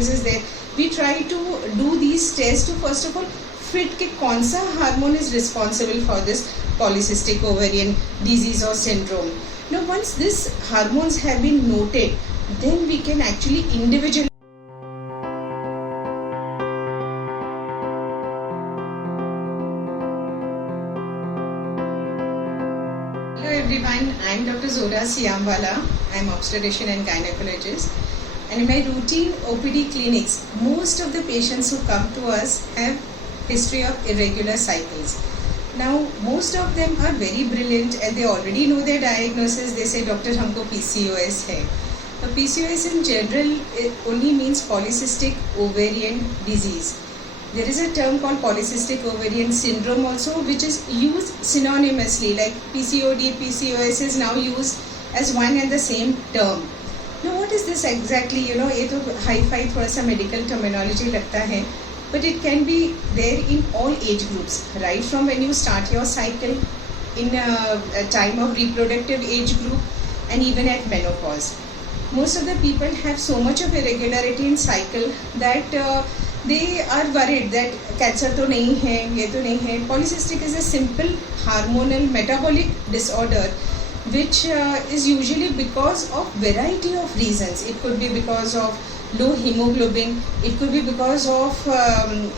cycles is there, we try to do these tests to first of all fit कि कौन सा hormone is responsible for this polycystic ovarian disease or syndrome. Now once these hormones have been noted, then we can actually individually. Hello everyone, I am Dr. Zoda Siamwala. I am obstetrician and gynecologist. And in my routine OPD clinics, most of the patients who come to us have history of irregular cycles. Now, most of them are very brilliant and they already know their diagnosis. They say, Doctor, हमको PCOS है. Now, PCOS in general it only means polycystic ovarian disease. There is a term called polycystic ovarian syndrome also, which is used synonymously. Like PCOD, PCOS is now used as one and the same term. Now, what is this exactly? You know, ये तो hi-fi थोड़ा सा medical terminology लगता है. But it can be there in all age groups, right from when you start your cycle, in a time of reproductive age group, and even at menopause. Most of the people have so much of irregularity in cycle that they are worried that cancer तो नहीं है, ये तो नहीं है. Polycystic is a simple hormonal metabolic disorder which is usually because of variety of reasons. It could be because of low hemoglobin, it could be because of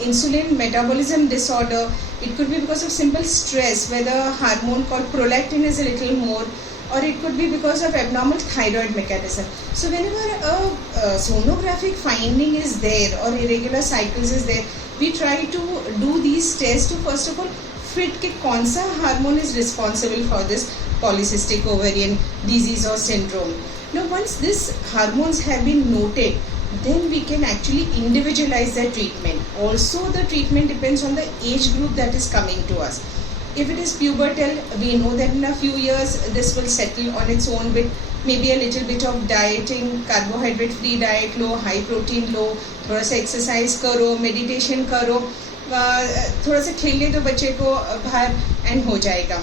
insulin metabolism disorder, it could be because of simple stress where the hormone called prolactin is a little more, or it could be because of abnormal thyroid mechanism. So whenever a sonographic finding is there or irregular cycles is there, we try to do these tests to first of all fit कि कौन सा hormone is responsible for this polycystic ovarian disease or syndrome. Now once these hormones have been noted, then we can actually individualize the treatment. Also the treatment depends on the age group that is coming to us. If it is pubertal, we know that in a few years this will settle on its own with maybe a little bit of dieting, carbohydrate free diet low, high protein लो, थोड़ा सा exercise करो, meditation करो, थोड़ा सा खेले तो बच्चे को बाहर and हो जाएगा.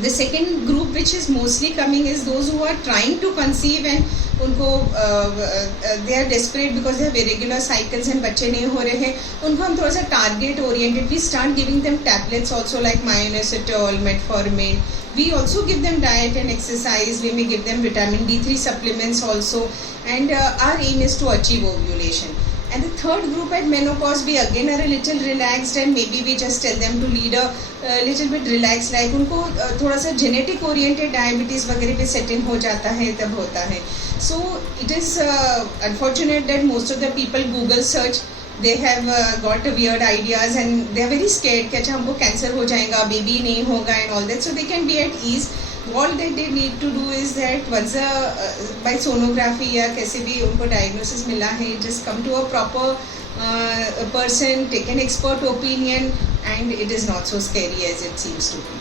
The second group which is mostly coming is those who are trying to conceive and उनको they are desperate because they have irregular cycles and बच्चे नहीं हो रहे हैं. उनको हम थोड़ा सा target oriented, we start giving them tablets also like myoinositol, metformin. We also give them diet and exercise. We may give them vitamin D3 supplements also, and our aim is to achieve ovulation. And the third group at menopause, we again are a little relaxed and maybe we just tell them to lead a little bit relaxed life. उनको थोड़ा सा genetic oriented diabetes वगैरह पे set in हो जाता है, तब होता है. So it is unfortunate that most of the people Google search, they have got weird ideas and they are very scared कि अच्छा हमको cancer हो जाएगा, baby नहीं होगा and all that. So they can be at ease. All that they need to do is that once by sonography या कैसे भी उनको diagnosis मिला है, just come to a proper person, take an expert opinion, and it is not so scary as it seems to be.